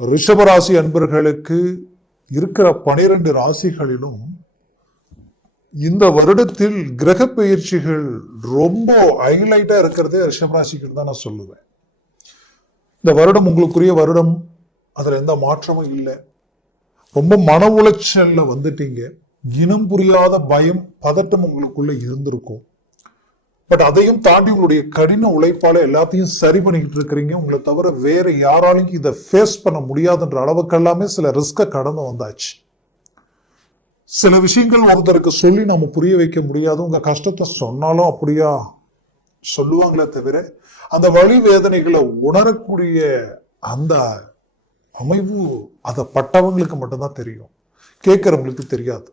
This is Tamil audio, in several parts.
ரிஷபராசி அன்பர்களுக்கு இருக்கிற பனிரெண்டு ராசிகளிலும் இந்த வருடத்தில் கிரக பயிற்சிகள் ரொம்ப ஹைலைட்டாக இருக்கிறதே ரிஷபராசிகள் தான் நான் சொல்லுவேன். இந்த வருடம் உங்களுக்குரிய வருடம் அதில் எந்த மாற்றமும் இல்லை. ரொம்ப மன உளைச்சலில் வந்துட்டீங்க. இனம் புரியாத பயம் பதட்டம் உங்களுக்குள்ளே இருந்திருக்கும். பட் அதையும் தாண்டி உங்களுடைய கடின உழைப்பால எல்லாத்தையும் சரி பண்ணிக்கிட்டு இருக்கிறீங்க. உங்களை தவிர வேற யாராலையும் இதை ஃபேஸ் பண்ண முடியாதுன்ற அளவுக்கு எல்லாமே சில ரிஸ்கை கடந்து வந்தாச்சு. சில விஷயங்கள் ஒருத்தருக்கு சொல்லி நம்ம புரிய வைக்க முடியாது. உங்க கஷ்டத்தை சொன்னாலும் அப்படியா? சொல்லுவாங்களே தவிர அந்த வழி வேதனைகளை உணரக்கூடிய அந்த அமைவு அதை பட்டவங்களுக்கு மட்டும்தான் தெரியும். கேட்குறவங்களுக்கு தெரியாது.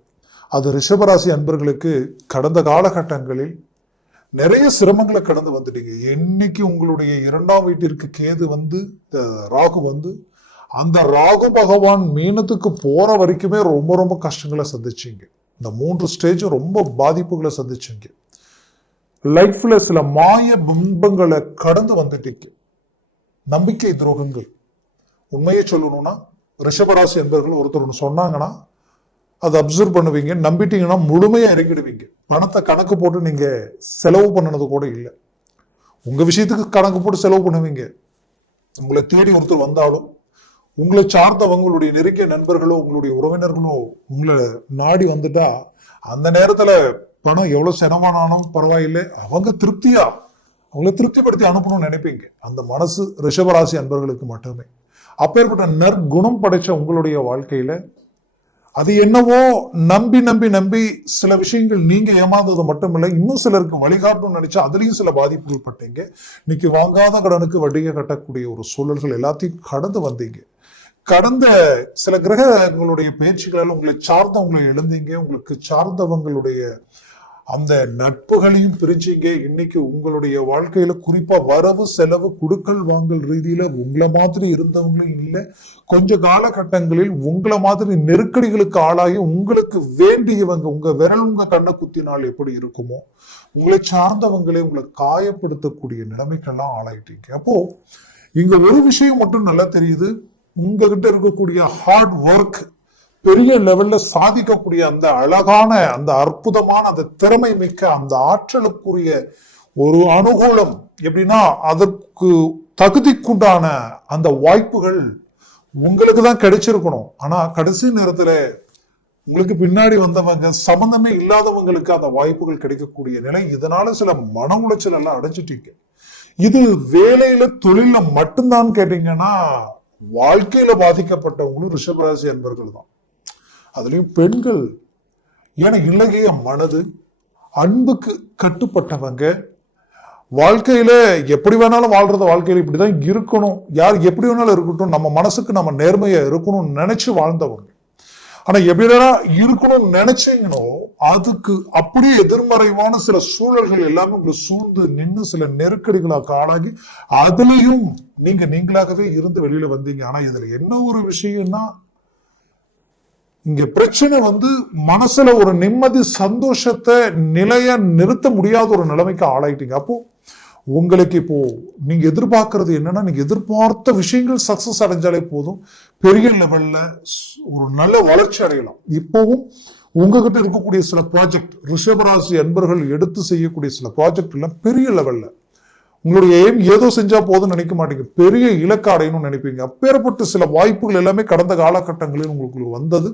அது ரிஷபராசி அன்பர்களுக்கு கடந்த காலகட்டங்களில் நிறைய சிரமங்களை கடந்து வந்துட்டீங்க. என்னைக்கு உங்களுடைய இரண்டாம் வீட்டிற்கு கேது வந்து இந்த ராகு வந்து அந்த ராகு பகவான் மீனத்துக்கு போற வரைக்குமே ரொம்ப ரொம்ப கஷ்டங்களை சந்திச்சீங்க. இந்த மூன்று ஸ்டேஜும் ரொம்ப பாதிப்புகளை சந்திச்சீங்க. லைஃப்ல சில மாய பிம்பங்களை கடந்து வந்துட்டீங்க. நம்பிக்கை துரோகங்கள். உண்மையை சொல்லணும்னா ரிஷபராசி என்பவர்கள் ஒருத்தர் ஒன்று சொன்னாங்கன்னா அதை அப்சர்வ் பண்ணுவீங்க. நம்பிட்டீங்கன்னா முழுமையாக இறங்கிடுவீங்க. பணத்தை கணக்கு போட்டு நீங்கள் செலவு பண்ணினது கூட இல்லை. உங்கள் விஷயத்துக்கு கணக்கு போட்டு செலவு பண்ணுவீங்க. உங்களை தேடி ஒருத்தர் வந்தாலும் உங்களை சார்ந்தவங்களுடைய நெருங்கிய நண்பர்களோ உங்களுடைய உறவினர்களோ உங்களை நாடி வந்துட்டா அந்த நேரத்தில் பணம் எவ்வளோ செலவானாலும் பரவாயில்லை. அவங்க திருப்தியா? அவங்கள திருப்திப்படுத்தி அனுப்பணும்னு நினைப்பீங்க. அந்த மனசு ரிஷபராசி அன்பர்களுக்கு மட்டுமே. அப்பேற்பட்ட நற்குணம் படைச்ச உங்களுடைய வாழ்க்கையில அது என்னவோ நம்பி நம்பி நம்பி சில விஷயங்கள் நீங்க ஏமாந்தது மட்டும் இல்லை இன்னும் சிலருக்கு வழிகாட்டணும்னு நினைச்சா அதுலயும் சில பாதிப்புகள் பட்டீங்க. இன்னைக்கு வாங்காத கடனுக்கு வட்டியை கட்டக்கூடிய ஒரு சூழல்கள் எல்லாத்தையும் கடந்து வந்தீங்க. கடந்த சில கிரகங்களுடைய பயிற்சிகளால் உங்களை சார்ந்தவங்களை எழுந்தீங்க. உங்களுக்கு சார்ந்தவங்களுடைய அந்த நட்புகளையும் பிரிச்சிங்க இன்னைக்கு உங்களுடைய வாழ்க்கையில குறிப்பா வரவு செலவு குடுக்கல் வாங்கல் ரீதியில உங்களை மாதிரி இருந்தவங்களும் இல்லை. கொஞ்ச காலகட்டங்களில் உங்களை மாதிரி நெருக்கடிகளுக்கு ஆளாகி உங்களுக்கு வேண்டியவங்க உங்க விரல் உங்க கண்ணை குத்தினால் எப்படி இருக்குமோ உங்களை சார்ந்தவங்களே உங்களை காயப்படுத்தக்கூடிய நிலைமைக்கெல்லாம் ஆளாயிட்டீங்க அப்போ இங்க ஒரு விஷயம் மட்டும் நல்லா தெரியுது. உங்ககிட்ட இருக்கக்கூடிய ஹார்ட் ஒர்க் பெரிய லெவல்ல சாதிக்கக்கூடிய அந்த அழகான அந்த அற்புதமான அந்த திறமை மிக்க அந்த ஆற்றலுக்குரிய ஒரு அனுகூலம் எப்படின்னா அதற்கு தகுதிக்குண்டான அந்த வாய்ப்புகள் உங்களுக்கு தான் கிடைச்சிருக்கணும். ஆனா கடைசி நேரத்துல உங்களுக்கு பின்னாடி வந்தவங்க சம்பந்தமே இல்லாதவங்களுக்கு அந்த வாய்ப்புகள் கிடைக்கக்கூடிய நிலை இதனால சில மன உளைச்சல் எல்லாம் அடைஞ்சிட்டீங்க. இது வேலையில தொழில மட்டும்தான் கேட்டீங்கன்னா வாழ்க்கையில பாதிக்கப்பட்டவங்களும் ரிஷபராசி அன்பர்கள் தான் அதுலேயும் பெண்கள். ஏன்னா இலகைய மனது அன்புக்கு கட்டுப்பட்டவங்க. வாழ்க்கையில எப்படி வேணாலும் வாழ்றது வாழ்க்கையில இப்படிதான் இருக்கணும். யார் எப்படி வேணாலும் இருக்கட்டும் நம்ம மனசுக்கு நம்ம நேர்மையா இருக்கணும்னு நினைச்சு வாழ்ந்தவங்க. ஆனா எப்படி வேணா இருக்கணும்னு நினைச்சீங்களோ அதுக்கு அப்படியே எதிர்மறைவான சில சூழல்கள் எல்லாமே உங்களை சூழ்ந்து நின்று சில நெருக்கடிகளாக ஆளாகி அதுலயும் நீங்க நீங்களாகவே இருந்து வெளியில வந்தீங்க. ஆனா இதுல என்ன ஒரு விஷயம்னா இங்க பிரச்சனை வந்து மனசுல ஒரு நிம்மதி சந்தோஷத்தை நிலைய நிறுத்த முடியாத ஒரு நிலைமைக்கு ஆளாயிட்டீங்க. அப்போ உங்களுக்கு இப்போ நீங்க எதிர்பார்க்கறது என்னன்னா நீங்க எதிர்பார்த்த விஷயங்கள் சக்சஸ் அடைஞ்சாலே போதும். பெரிய லெவல்ல ஒரு நல்ல வளர்ச்சி அடையலாம். இப்போவும் உங்ககிட்ட இருக்கக்கூடிய சில ப்ராஜெக்ட் ரிஷபராசி அன்பர்கள் எடுத்து செய்யக்கூடிய சில ப்ராஜெக்ட் எல்லாம் பெரிய லெவல்ல உங்களுடைய எய்ம் ஏதோ செஞ்சா போதும் நினைக்க மாட்டீங்க. பெரிய இலக்கு அடையணும்னு நினைப்பீங்க. அப்பேற்பட்ட சில வாய்ப்புகள் எல்லாமே கடந்த காலகட்டங்களில் உங்களுக்கு வந்தது.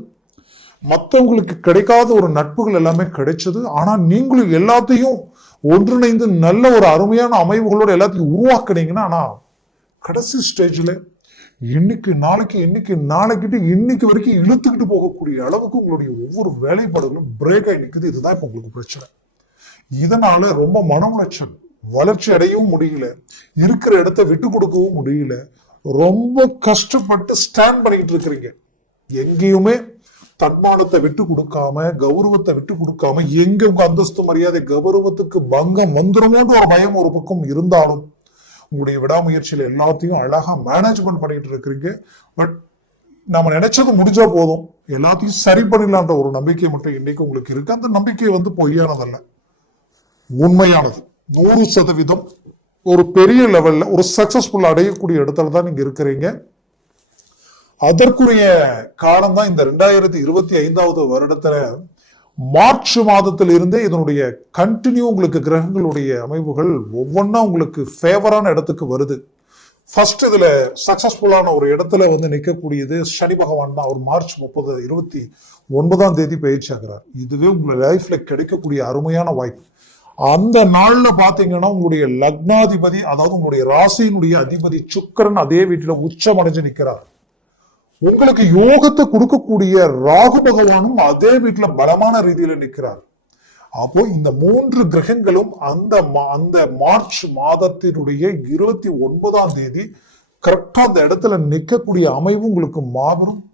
மற்றவங்களுக்கு கிடைக்காத ஒரு நட்புகள் எல்லாமே கிடைச்சது. ஆனால் நீங்களும் எல்லாத்தையும் ஒன்றிணைந்து நல்ல ஒரு அருமையான அமைவுகளோடு எல்லாத்தையும் உருவாக்குனீங்கன்னா ஆனால் கடைசி ஸ்டேஜில் இன்னைக்கு நாளைக்கு இன்னைக்கு நாளைக்கிட்டு இன்னைக்கு வரைக்கும் இழுத்துக்கிட்டு போகக்கூடிய அளவுக்கு உங்களுடைய ஒவ்வொரு வேலைப்பாடுகளும் பிரேக் ஆகி நிற்குது இதுதான் இப்போ உங்களுக்கு பிரச்சனை. இதனால ரொம்ப மன உளைச்சல் வளர்ச்சி அடையவும் முடியல. இருக்கிற இடத்த விட்டு கொடுக்கவும் முடியல. ரொம்ப கஷ்டப்பட்டு ஸ்டாண்ட் பண்ணிக்கிட்டு இருக்கிறீங்க. எங்கேயுமே தன்மானத்தை விட்டு கொடுக்காம கௌரவத்தை விட்டு கொடுக்காம எங்க உங்க அந்தஸ்து மரியாதை கௌரவத்துக்கு பங்கம் வந்துருமோன்ற ஒரு பயம் ஒரு பக்கம் இருந்தாலும் உங்களுடைய விடாமுயற்சியில எல்லாத்தையும் அழகா மேனேஜ்மெண்ட் பண்ணிட்டு இருக்கிறீங்க. பட் நம்ம நினைச்சது முடிஞ்சா போதும். எல்லாத்தையும் சரி பண்ணிடலான்ற ஒரு நம்பிக்கை மட்டும் இன்னைக்கு உங்களுக்கு இருக்கு. அந்த நம்பிக்கை வந்து பொய்யானதல்ல. உண்மையானது. நூறு சதவீதம் ஒரு பெரிய லெவல்ல ஒரு சக்சஸ்ஃபுல் அடையக்கூடிய இடத்துல தான் நீங்க இருக்கிறீங்க. அதற்குரிய காலம் தான் இந்த ரெண்டாயிரத்தி இருபத்தி ஐந்தாவது வருடத்துல மார்ச் மாதத்தில் இருந்தே இதனுடைய கண்டினியூ உங்களுக்கு கிரகங்களுடைய அமைவுகள் ஒவ்வொன்றா உங்களுக்கு ஃபேவரான இடத்துக்கு வருது. ஃபர்ஸ்ட் இதுல சக்சஸ்ஃபுல்லான ஒரு இடத்துல வந்து நிற்கக்கூடியது சனி பகவான் தான். அவர் மார்ச் முப்பது இருபத்தி ஒன்பதாம் தேதி பயிற்சி ஆகிறார் இதுவே உங்க லைஃப்ல கிடைக்கக்கூடிய அருமையான வாய்ப்பு. அந்த நாள்ல பாத்தீங்கன்னா உங்களுடைய லக்னாதிபதி அதாவது உங்களுடைய ராசியினுடைய அதிபதி சுக்கரன் அதே வீட்டுல உச்சம் அடைஞ்சு நிற்கிறார் உங்களுக்கு யோகத்தை கொடுக்கக்கூடிய ராகு பகவானும் அதே வீட்டுல பலமான ரீதியில நிற்கிறார் அப்போ இந்த மூன்று கிரகங்களும் அந்த மா- அந்த மார்ச் மாதத்தினுடைய இருபத்தி ஒன்பதாம் தேதி கரெக்டா அந்த இடத்துல நிற்கக்கூடிய அமைவு உங்களுக்கு மாபெரும்.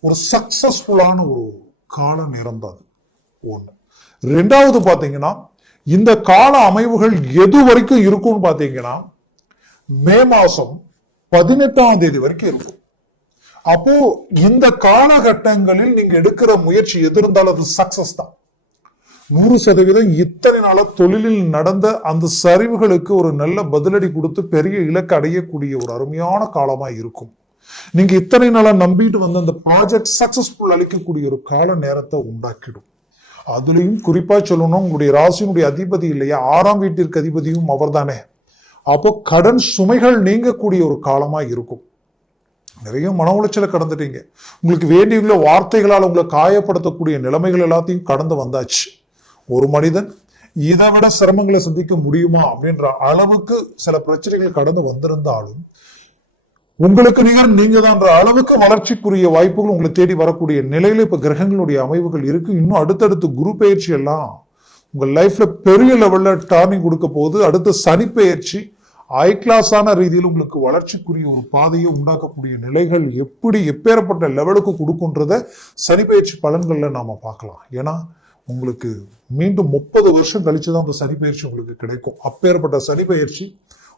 ஒரு சக்சஸ்ஃபுல்லான ஒரு காலம் நேரம் ஒன்று ஒண்ணு. ரெண்டாவது பாத்தீங்கன்னா இந்த கால அமைவுகள் எது வரைக்கும் இருக்கும்னு பாத்தீங்கன்னா மே மாசம் பதினெட்டாம் தேதி வரைக்கும் இருக்கும். அப்போ இந்த காலகட்டங்களில் நீங்க எடுக்கிற முயற்சி எது இருந்தாலும் அது சக்சஸ் தான். நூறு சதவீதம் இத்தனை நாளா தொழிலில் நடந்த அந்த சரிவுகளுக்கு ஒரு நல்ல பதிலடி கொடுத்து பெரிய இலக்கு அடையக்கூடிய ஒரு அருமையான காலமா இருக்கும். நீங்க இத்தனை நாளா நம்பிட்டு வந்த அந்த ப்ராஜெக்ட் சக்சஸ்ஃபுல் அளிக்கக்கூடிய ஒரு கால நேரத்தை உண்டாக்கிடும். அதுலயும் குறிப்பா சொல்லணும் உங்களுடைய ராசியினுடைய அதிபதி இல்லையா? ஆறாம் வீட்டிற்கு அதிபதியும் அவர்தானே. அப்போ கடன் சுமைகள் நீங்கக்கூடிய ஒரு காலமா இருக்கும். நிறைய மன உளைச்சலை கடந்துட்டீங்க. உங்களுக்கு வேண்டியுள்ள வார்த்தைகளால் உங்களை காயப்படுத்தக்கூடிய நிலைமைகள் எல்லாத்தையும் கடந்து வந்தாச்சு. ஒரு மனிதன் இதை விட சிரமங்களை சந்திக்க முடியுமா அப்படின்ற அளவுக்கு சில பிரச்சனைகள் கடந்து வந்திருந்தாலும் உங்களுக்கு நிகர் நீங்க தான்ற அளவுக்கு வளர்ச்சிக்குரிய வாய்ப்புகள் உங்களை தேடி வரக்கூடிய நிலையில இப்ப கிரகங்களுடைய அமைவுகள் இருக்கு. இன்னும் அடுத்தடுத்து குரு பயிற்சி எல்லாம் உங்க லைஃப்ல பெரிய லெவல்ல டர்னிங் கொடுக்க போகுது. அடுத்த சனி பயிற்சி ஹை கிளாஸான ரீதியில் உங்களுக்கு வளர்ச்சிக்குரிய ஒரு பாதையை உண்டாக்கக்கூடிய நிலைகள் எப்படி எப்பேற்பட்ட லெவலுக்கு கொடுக்குன்றத சனி பயிற்சி நாம் பார்க்கலாம். ஏன்னா உங்களுக்கு மீண்டும் முப்பது வருஷம் கழிச்சு தான் அந்த சனி பயிற்சி உங்களுக்கு கிடைக்கும். அப்பேற்பட்ட சனி பயிற்சி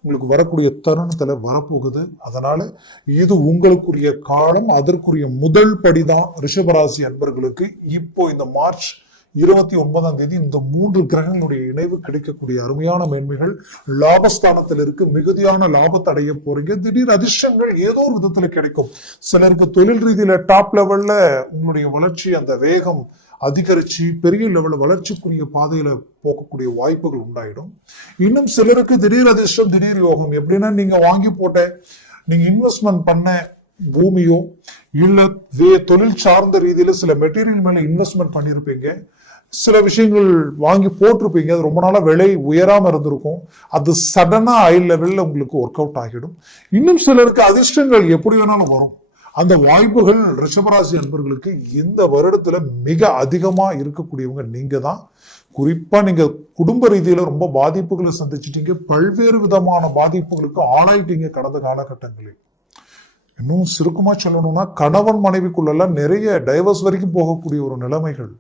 உங்களுக்கு வரக்கூடிய தருணத்தில் வரப்போகுது. அதனால இது உங்களுக்குரிய காலம் அதற்குரிய முதல் படிதான் ரிஷபராசி அன்பர்களுக்கு. இப்போ இந்த மார்ச் இருபத்தி ஒன்பதாம் தேதி இந்த மூன்று கிரகங்களுடைய இணைவு கிடைக்கக்கூடிய அருமையான மேன்மைகள் லாபஸ்தானத்தில் இருக்கு மிகுதியான லாபத்தை அடைய போறீங்க. திடீர் அதிர்ஷ்டங்கள் ஏதோ ஒரு விதத்துல கிடைக்கும். சிலருக்கு தொழில் ரீதியில டாப் லெவல்ல உங்களுடைய வளர்ச்சி அந்த வேகம் அதிகரிச்சு பெரிய லெவல்ல வளர்ச்சிக்குரிய பாதையில போகக்கூடிய வாய்ப்புகள் உண்டாயிடும். இன்னும் சிலருக்கு திடீர் அதிர்ஷ்டம் திடீர் யோகம். எப்படின்னா நீங்க வாங்கி போட்ட நீங்க இன்வெஸ்ட்மெண்ட் பண்ண பூமியோ இல்ல வே தொழில் சார்ந்த ரீதியில சில மெட்டீரியல் மேல இன்வெஸ்ட்மெண்ட் பண்ணியிருப்பீங்க சில விஷயங்கள் வாங்கி போட்டிருப்பீங்க. அது ரொம்ப நாளாக விலை உயராமல் இருந்திருக்கும். அது சடனாக ஹை லெவலில் உங்களுக்கு ஒர்க் அவுட் ஆகிடும். இன்னும் சிலருக்கு அதிர்ஷ்டங்கள் எப்படி வேணாலும் வரும். அந்த வாய்ப்புகள் ரிஷபராசி அன்பர்களுக்கு இந்த வருடத்தில் மிக அதிகமாக இருக்கக்கூடியவங்க நீங்கள் தான். குறிப்பாக நீங்கள் குடும்ப ரீதியில் ரொம்ப பாதிப்புகளை சந்திச்சிட்டீங்க. பல்வேறு விதமான பாதிப்புகளுக்கு ஆளாயிட்டீங்க கடந்த காலகட்டங்களில். இன்னும் சுருக்கமாக சொல்லணும்னா கணவன் மனைவிக்குள்ளெல்லாம் நிறைய டைவர்ஸ் வரைக்கும் போகக்கூடிய ஒரு நிலைமைகள்.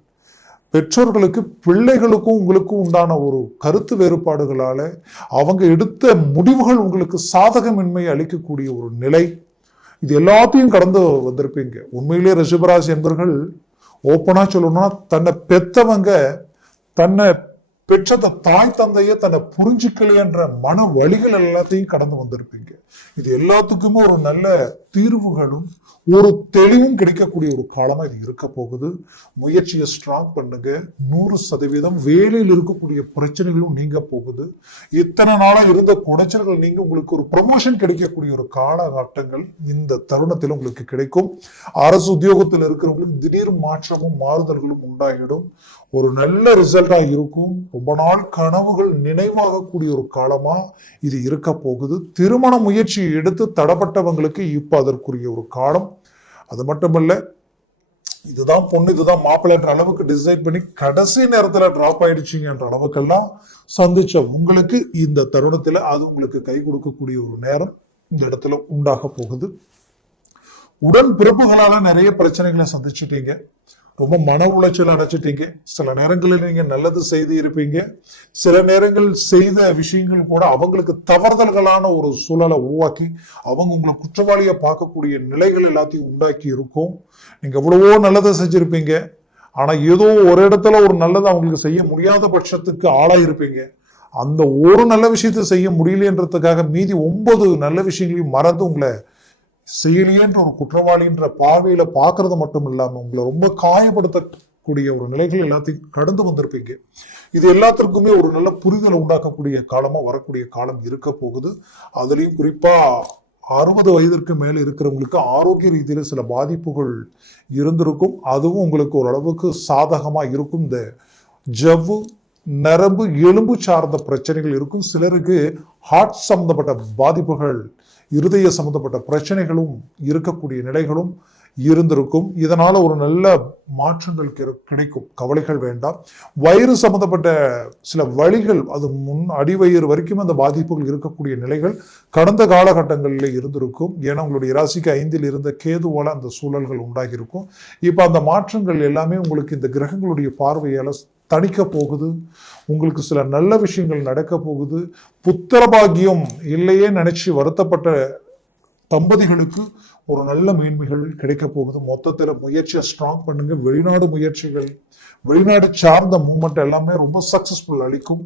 பெற்றோர்களுக்கு பிள்ளைகளுக்கும் உங்களுக்கும் உண்டான ஒரு கருத்து வேறுபாடுகளால் அவங்க எடுத்த முடிவுகள் உங்களுக்கு சாதகமின்மை அளிக்கக்கூடிய ஒரு நிலை. இது எல்லாத்தையும் கடந்து வந்திருப்பீங்க. உண்மையிலேயே ரிஷபராஜ் என்பவர்கள் ஓப்பனாக சொல்லணும்னா தன்னை பெத்தவங்க தன்னை பெற்ற தாய் தந்தைய தன்னை புரிஞ்சுக்கலையன்ற மன வழிகள் எல்லாத்தையும் கடந்து வந்திருப்பீங்க. இது எல்லாத்துக்குமே ஒரு நல்ல தீர்வுகளும் ஒரு தெளிவும் கிடைக்கக்கூடிய ஒரு காலமா இது இருக்க போகுது. முயற்சியை ஸ்ட்ராங் பண்ணுங்க. நூறு சதவீதம் வேலையில் இருக்கக்கூடிய பிரச்சனைகளும் நீங்க போகுது. இத்தனை நாளா இருந்த குடைச்சல்கள் நீங்க உங்களுக்கு ஒரு ப்ரொமோஷன் கிடைக்கக்கூடிய ஒரு காலகட்டங்கள் இந்த தருணத்தில் உங்களுக்கு கிடைக்கும். அரசு உத்தியோகத்தில் இருக்கிறவங்களுக்கு திடீர் மாற்றமும் மாறுதல்களும் உண்டாகிடும். ஒரு நல்ல ரிசல்ட்டா இருக்கும். ரொம்ப நாள் கனவுகள் நினைவாகக்கூடிய ஒரு காலமா இது இருக்க போகுது. திருமண முயற்சி எடுத்து தடப்பட்டவங்களுக்கு இப்போ அதற்குரிய ஒரு காலம். அது மட்டுமல்ல இதுதான் பொண்ணு இதுதான் மாப்பிள்ளைன்ற அளவுக்கு டிசைட் பண்ணி கடைசி நேரத்தில் டிராப் ஆயிடுச்சிங்கன்ற அளவுக்கெல்லாம் சந்திச்ச உங்களுக்கு இந்த தருணத்தில் அது உங்களுக்கு கை கொடுக்கக்கூடிய ஒரு நேரம் இந்த இடத்துல உண்டாக போகுது. உடன் பிறப்புகளால நிறைய பிரச்சனைகளை சந்திச்சிட்டீங்க. ரொம்ப மன உளைச்சல் அடைச்சிட்டீங்க. சில நேரங்களில் நீங்க நல்லது செய்து இருப்பீங்க. சில நேரங்கள் செய்த விஷயங்கள் கூட அவங்களுக்கு தவறுதல்களான ஒரு சூழலை உருவாக்கி அவங்க உங்களை குற்றவாளியை பார்க்கக்கூடிய நிலைகள் எல்லாத்தையும் உண்டாக்கி இருக்கும். நீங்க எவ்வளவோ நல்லதை செஞ்சிருப்பீங்க. ஆனா ஏதோ ஒரு இடத்துல ஒரு நல்லது அவங்களுக்கு செய்ய முடியாத பட்சத்துக்கு ஆளாயிருப்பீங்க. அந்த ஒரு நல்ல விஷயத்தை செய்ய முடியலன்றதுக்காக மீதி ஒன்பது நல்ல விஷயங்களையும் மறந்து உங்களை செயலியன்ற ஒரு குற்றவாளின்ற பார்வையில பார்க்கறது மட்டும் இல்லாம உங்களை ரொம்ப காயப்படுத்தக்கூடிய ஒரு நிலைகள் எல்லாத்தையும் கடந்து வந்திருப்பீங்க. இது எல்லாத்திற்குமே ஒரு நல்ல புரிதலை உண்டாக்கக்கூடிய காலமா வரக்கூடிய காலம் இருக்க போகுது. அதுலயும் குறிப்பா அறுபது வயதிற்கு மேல இருக்கிறவங்களுக்கு ஆரோக்கிய ரீதியில சில பாதிப்புகள் இருந்திருக்கும். அதுவும் உங்களுக்கு ஓரளவுக்கு சாதகமா இருக்கும். இந்த ஜவ்வு நரம்பு எலும்பு சார்ந்த பிரச்சனைகள் இருக்கும். சிலருக்கு ஹார்ட் சம்பந்தப்பட்ட பாதிப்புகள் இருதய சம்பந்தப்பட்ட பிரச்சனைகளும் இருக்கக்கூடிய நிலைகளும் இருந்திருக்கும். இதனால் ஒரு நல்ல மாற்றங்கள் கிடைக்கும். கவலைகள் வேண்டாம். வயிறு சம்பந்தப்பட்ட சில வழிகள் அது முன் அடிவயிறு வரைக்கும் அந்த பாதிப்புகள் இருக்கக்கூடிய நிலைகள் கடந்த காலகட்டங்களில் இருந்திருக்கும். ஏன்னா உங்களுடைய ராசிக்கு ஐந்தில் இருந்த கேதுவால அந்த சூழல்கள் உண்டாகியிருக்கும். இப்போ அந்த மாற்றங்கள் எல்லாமே உங்களுக்கு இந்த கிரகங்களுடைய பார்வையால தணிக்க போகுது உங்களுக்கு சில நல்ல விஷயங்கள் நடக்க போகுது புத்திர பாக்கியம் இல்லையே நினைச்சு வருத்தப்பட்ட தம்பதிகளுக்கு ஒரு நல்ல மேன்மைகள் கிடைக்க போகுது மொத்தத்தில் முயற்சியை ஸ்ட்ராங் பண்ணுங்க. வெளிநாடு முயற்சிகள் வெளிநாடு சார்ந்த மூமெண்ட் எல்லாமே ரொம்ப சக்சஸ்ஃபுல் அளிக்கும்.